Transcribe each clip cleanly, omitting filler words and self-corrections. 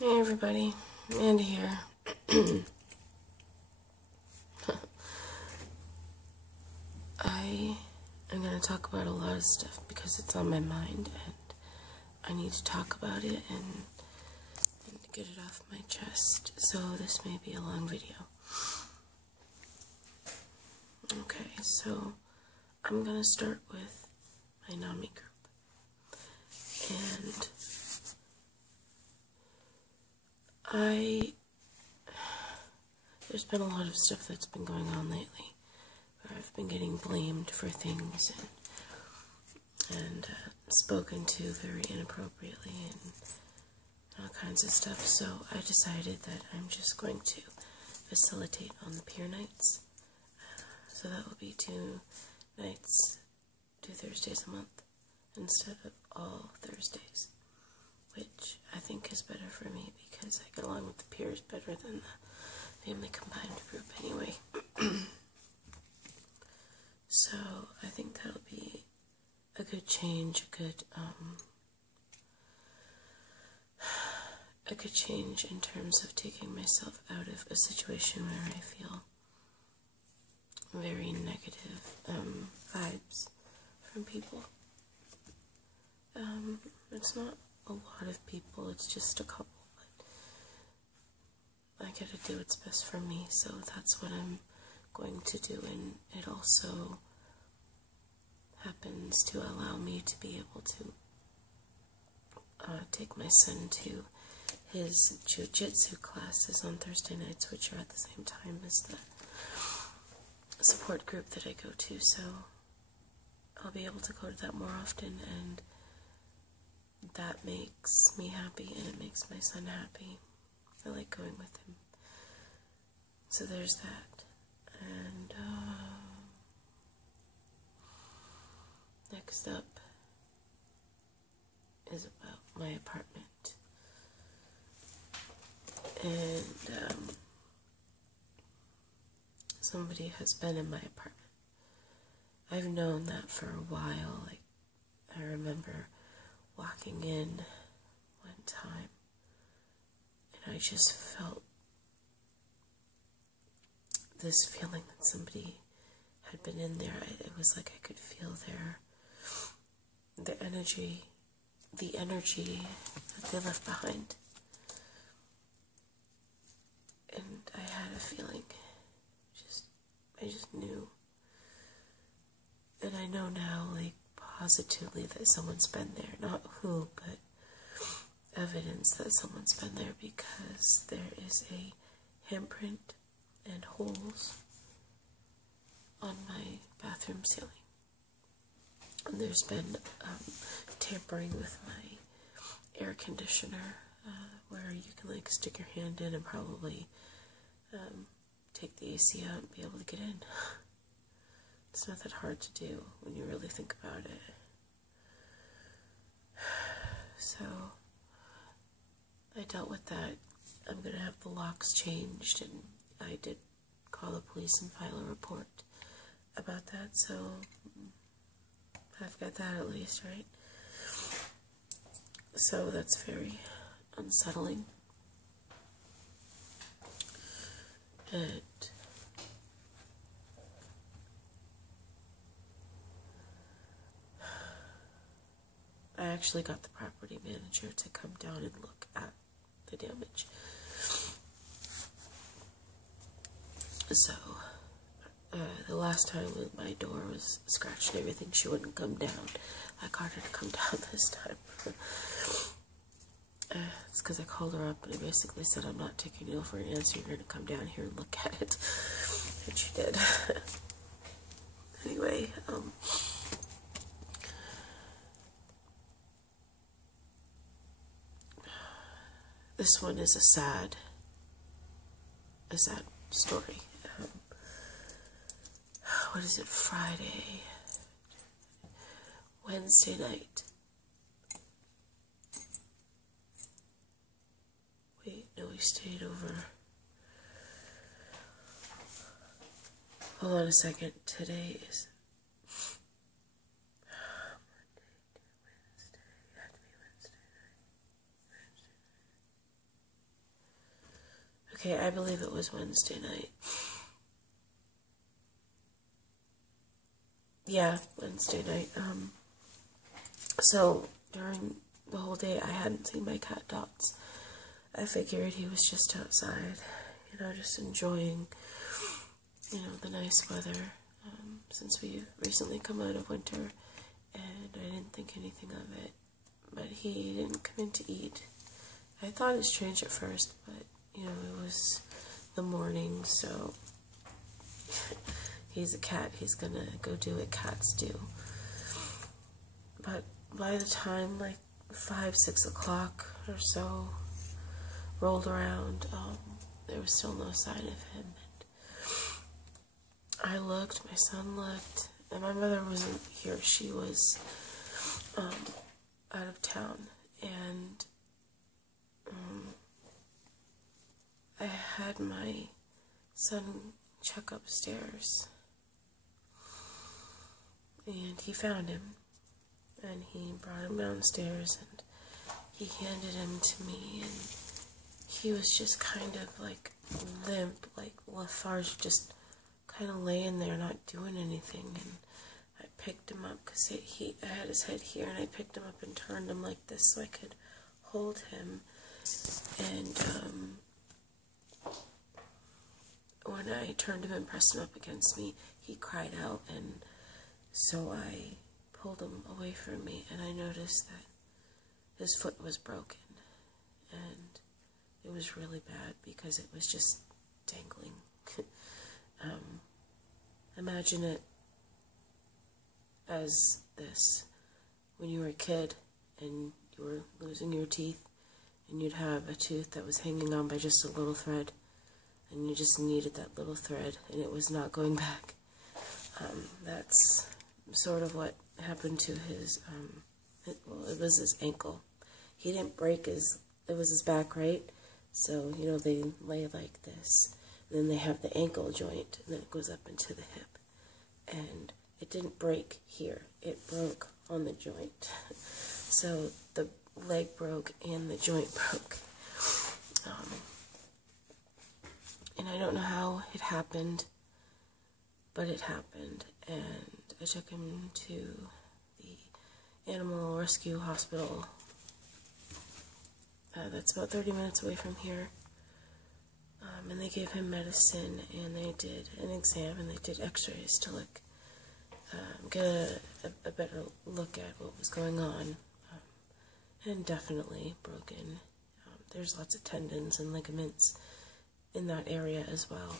Hey everybody, Andy here. I am going to talk about a lot of stuff because it's on my mind and I need to talk about it and get it off my chest. So this may be a long video. Okay, so I'm going to start with my NAMI group. And there's been a lot of stuff that's been going on lately where I've been getting blamed for things and spoken to very inappropriately and all kinds of stuff. So I decided that I'm just going to facilitate on the peer nights. So that will be 2 nights, 2 Thursdays a month instead of all Thursdays, which I think is better for me because I get along with the peers better than the family combined group anyway. So I think that'll be a good change, a good change in terms of taking myself out of a situation where I feel very negative vibes from people. It's not a lot of people, it's just a couple, but I gotta do what's best for me, so that's what I'm going to do, and it also happens to allow me to be able to take my son to his jiu-jitsu classes on Thursday nights, which are at the same time as the support group that I go to, so I'll be able to go to that more often, and that makes me happy, and it makes my son happy. I like going with him. So there's that. And next up is about my apartment. And somebody has been in my apartment. I've known that for a while. Like, I remember walking in one time and I just felt this feeling that somebody had been in there. It was like I could feel the energy that they left behind. And I had a feeling, I just knew. And I know now, like, positively that someone's been there. Not who, but evidence that someone's been there, because there is a handprint and holes on my bathroom ceiling. And there's been tampering with my air conditioner, where you can, like, stick your hand in and probably take the AC out and be able to get in. It's not that hard to do when you really think about it. So I dealt with that. I'm going to have the locks changed, and I did call the police and file a report about that, so I've got that at least, right? So that's very unsettling. And I actually got the property manager to come down and look at the damage. So, the last time my door was scratched and everything, she wouldn't come down. I got her to come down this time. It's because I called her up and I basically said, I'm not taking no for an answer, you're going to come down here and look at it. And she did. Anyway, this one is a sad story. What is it, Wednesday night. Wait, no, we stayed over. Hold on a second. Today is Monday, Wednesday. It had to be Wednesday night. Okay, I believe it was Wednesday night. Yeah, Wednesday night. So during the whole day, I hadn't seen my cat Dots. I figured he was just outside, just enjoying, the nice weather, since we've recently come out of winter, and I didn't think anything of it. But he didn't come in to eat. I thought it was strange at first, but, it was the morning, so he's a cat. He's gonna go do what cats do. But by the time, 5, 6 o'clock or so rolled around, there was still no sign of him. And I looked, my son looked, and my mother wasn't here. She was out of town, and I had my son check upstairs, and he found him, and he brought him downstairs, and he handed him to me, and he was just kind of limp, lethargic, just kind of laying there, not doing anything. And I picked him up because I had his head here, and I picked him up and turned him like this so I could hold him. And when I turned him and pressed him up against me, he cried out, and so I pulled him away from me, and I noticed that his foot was broken, and it was really bad because it was just dangling. Imagine it as this: when you were a kid and you were losing your teeth, and you'd have a tooth that was hanging on by just a little thread, and you just needed that little thread, and it was not going back. That's sort of what happened to his, it was his ankle. He didn't break it was his back, right? So, they lay like this, and then they have the ankle joint, and then it goes up into the hip. And it didn't break here. It broke on the joint. So the leg broke and the joint broke. And I don't know how it happened, but it happened. And I took him to the animal rescue hospital. That's about 30 minutes away from here. And they gave him medicine, and they did an exam, and they did x-rays to get a better look at what was going on. And definitely broken. There's lots of tendons and ligaments in that area as well.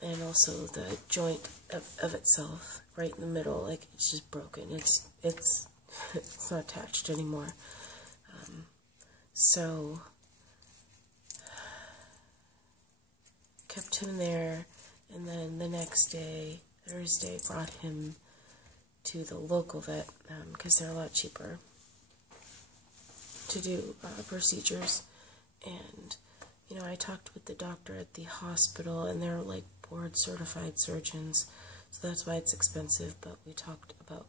And also the joint of itself, right in the middle, it's just broken. It's not attached anymore. So kept him there, and then the next day, Thursday, brought him to the local vet, because they're a lot cheaper to do procedures. And I talked with the doctor at the hospital, and they're board certified surgeons, so that's why it's expensive. But we talked about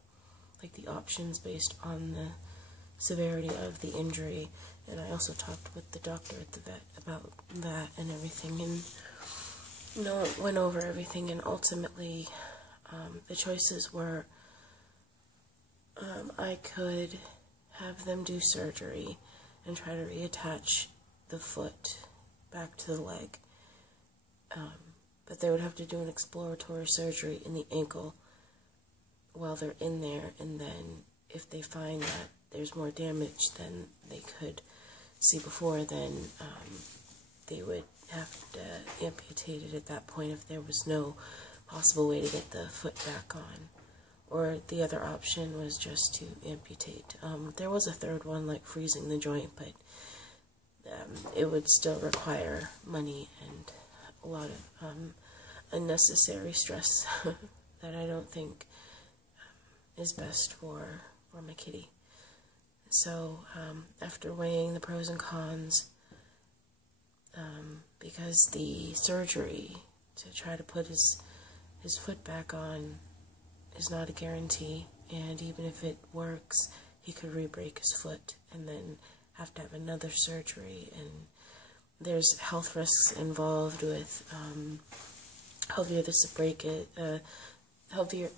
the options based on the severity of the injury, and I also talked with the doctor at the vet about that and everything, and went over everything. And ultimately the choices were I could have them do surgery and try to reattach the foot back to the leg, but they would have to do an exploratory surgery in the ankle while they're in there, and then if they find that there's more damage than they could see before, then they would have to amputate it at that point if there was no possible way to get the foot back on. Or the other option was just to amputate. There was a third one, freezing the joint, but it would still require money and a lot of unnecessary stress that I don't think is best for my kitty. So after weighing the pros and cons, because the surgery to try to put his foot back on is not a guarantee, and even if it works, he could re-break his foot and then have to have another surgery, and there's health risks involved with how severe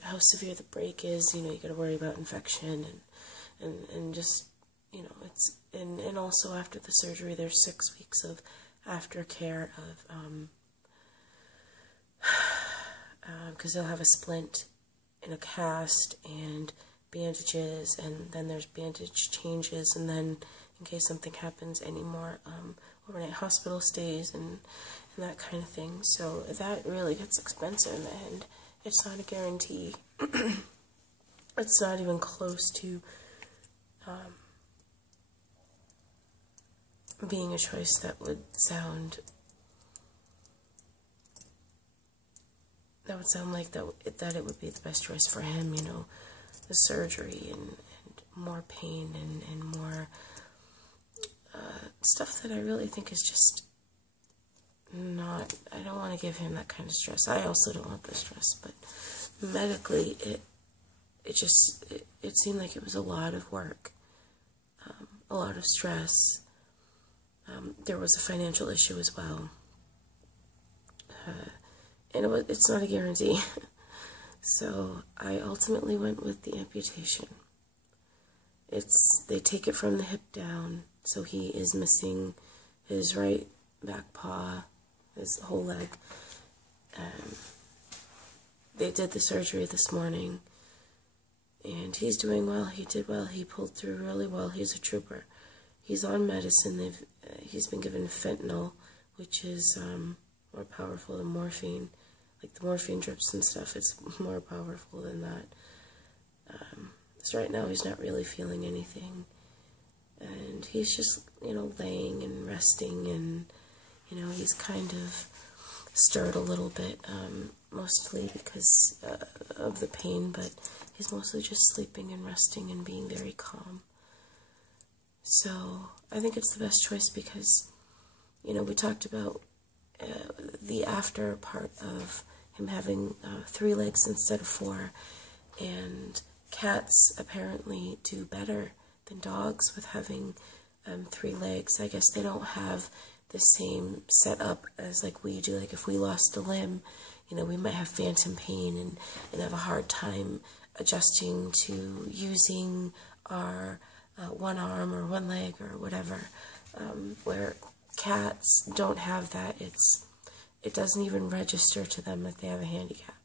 how severe the break is. You know, you got to worry about infection and just, you know, it's and also after the surgery there's 6 weeks of aftercare of because they'll have a splint and a cast and bandages, and then there's bandage changes, and then in case something happens, any more overnight hospital stays and that kind of thing. So that really gets expensive, and it's not a guarantee. It's not even close to being a choice that would sound like that it would be the best choice for him, you know, the surgery and more pain and more stuff that I really think is just not, I don't want to give him that kind of stress. I also don't want the stress, but medically it seemed like it was a lot of work, a lot of stress. There was a financial issue as well. And it's not a guarantee. So I ultimately went with the amputation. They take it from the hip down, so he is missing his right back paw, his whole leg. They did the surgery this morning, and he's doing well. He did well. He pulled through really well. He's a trooper. He's on medicine. He's been given fentanyl, which is more powerful than morphine. Like the morphine drips and stuff, it's more powerful than that. So right now he's not really feeling anything. And he's just, you know, laying and resting, and, you know, he's kind of stirred a little bit, mostly because of the pain, but he's mostly just sleeping and resting and being very calm. So I think it's the best choice because, you know, we talked about the after part of him having 3 legs instead of 4, and cats apparently do better than dogs with having 3 legs. I guess they don't have the same setup as like we do. Like if we lost a limb, you know, we might have phantom pain and have a hard time adjusting to using our one arm or one leg or whatever, where cats don't have that. It doesn't even register to them that they have a handicap.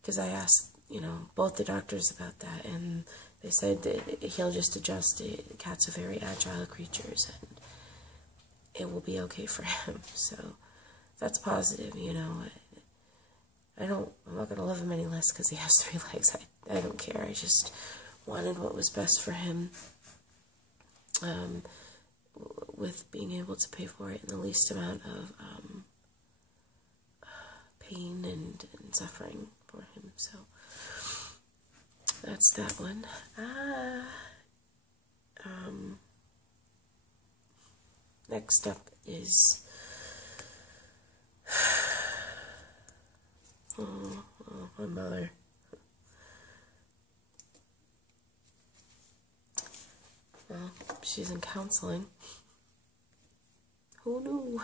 Because I asked, you know, both the doctors about that, and they said that he'll just adjust. Cats are very agile creatures, and it will be okay for him. So that's positive, you know. I'm not going to love him any less because he has 3 legs. I don't care. I just wanted what was best for him, with being able to pay for it in the least amount of pain and suffering for him. So that's that one. Next up is my mother. Well, she's in counseling. Who knew?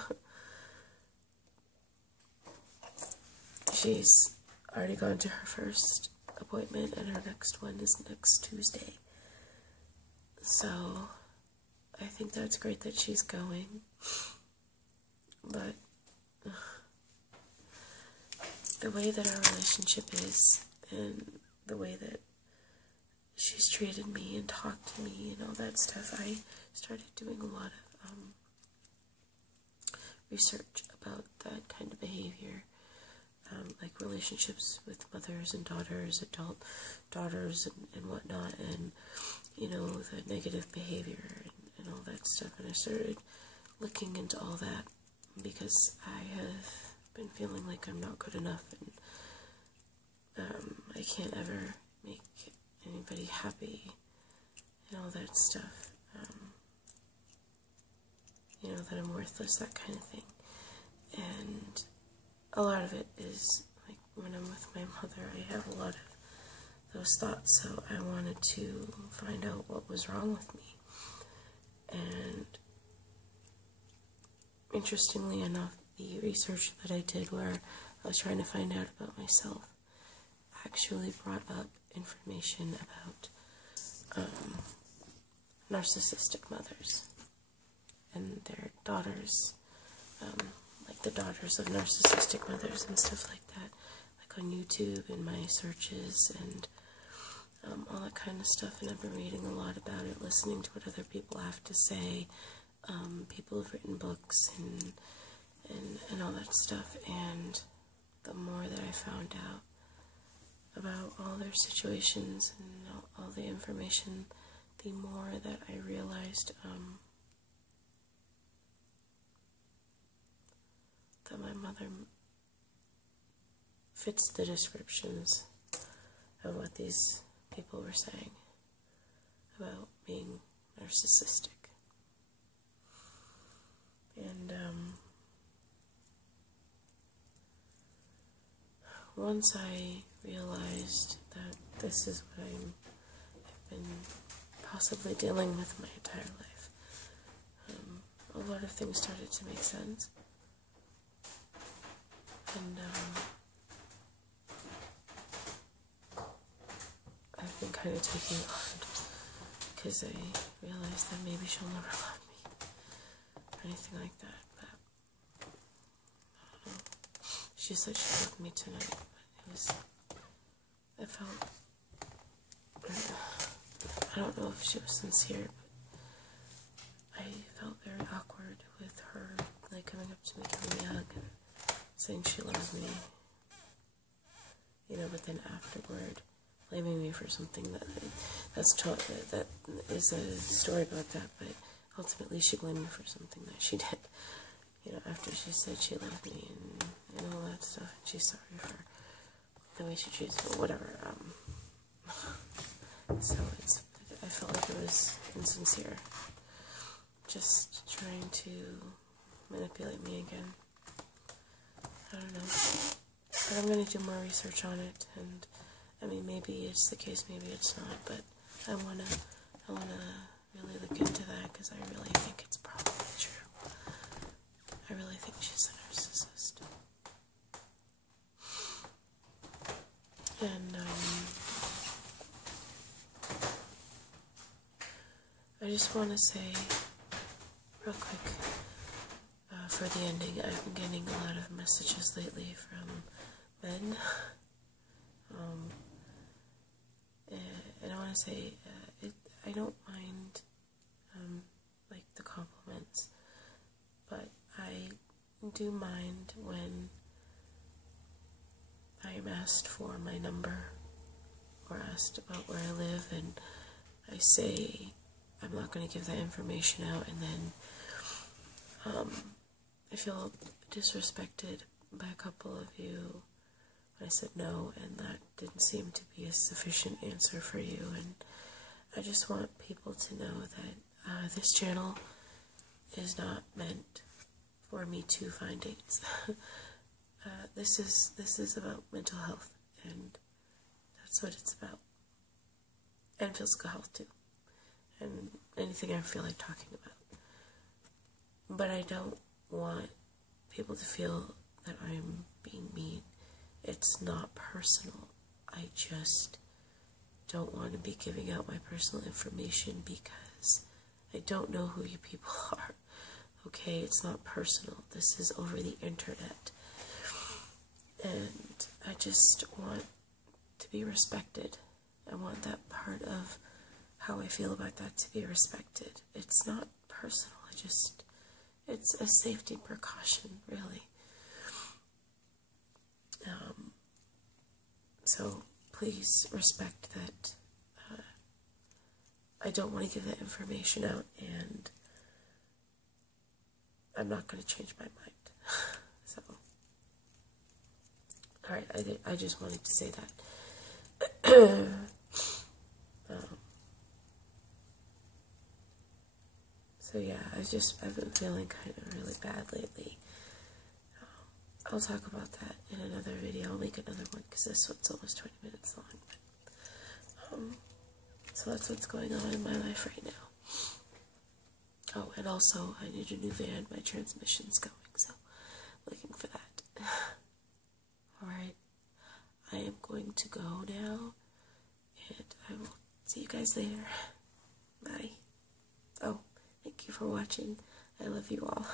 She's already gone to her first appointment, and her next one is next Tuesday. So I think that's great that she's going. But the way that our relationship is, and the way that she's treated me and talked to me and all that stuff, I started doing a lot of research about that kind of behavior, like relationships with mothers and daughters, adult daughters and whatnot, and, you know, the negative behavior and all that stuff. And I started looking into all that because I have been feeling like I'm not good enough, and I can't ever make anybody happy and all that stuff. You know, that I'm worthless, that kind of thing. And a lot of it is, like, when I'm with my mother, I have a lot of those thoughts, so I wanted to find out what was wrong with me. And interestingly enough, the research that I did where I was trying to find out about myself actually brought up information about narcissistic mothers and their daughters, like the daughters of narcissistic mothers and stuff like that, like on YouTube and my searches and all that kind of stuff. And I've been reading a lot about it, listening to what other people have to say. People have written books and all that stuff, and the more that I found out about all their situations and all the information, the more that I realized that my mother fits the descriptions of what these people were saying about being narcissistic. And once I realized that this is what I've been possibly dealing with my entire life, a lot of things started to make sense. And I've been kind of taking it hard because I realized that maybe she'll never love me or anything like that. But I don't know. She said she loved me tonight, but I felt, I don't know if she was sincere, but I felt very awkward with her, like, coming up to me, giving me a hug, and saying she loves me, you know, but then afterward, blaming me for something that is a story about that, but ultimately she blamed me for something that she did, you know, after she said she loved me and all that stuff, and she's sorry for the way she treats me, whatever. So I felt like it was insincere, just trying to manipulate me again. I don't know, but I'm going to do more research on it, and I mean, maybe it's the case, maybe it's not, but I wanna really look into that, because I really think it's probably true. I really think she's a narcissist. And I just want to say real quick, for the ending, I've been getting a lot of messages lately from men, and I want to say, I don't mind, like, the compliments, but I do mind when I am asked for my number, or asked about where I live, and I say I'm not going to give that information out, and then, I feel disrespected by a couple of you when I said no, and that didn't seem to be a sufficient answer for you, and I just want people to know that this channel is not meant for me to find dates. This is about mental health, and that's what it's about, and physical health too, and anything I feel like talking about. But I don't want people to feel that I'm being mean. It's not personal. I just don't want to be giving out my personal information because I don't know who you people are. Okay, it's not personal. This is over the internet. And I just want to be respected. I want that part of how I feel about that to be respected. It's not personal. It's a safety precaution, really. So please respect that. I don't want to give that information out, and I'm not going to change my mind. So, alright, I just wanted to say that. So yeah, I've been feeling kind of really bad lately. I'll talk about that in another video. I'll make another one because this one's almost 20 minutes long. But, so that's what's going on in my life right now. Oh, and also I need a new van. My transmission's going, so looking for that. Alright, I am going to go now, and I will see you guys there. Bye. Oh, thank you for watching. I love you all.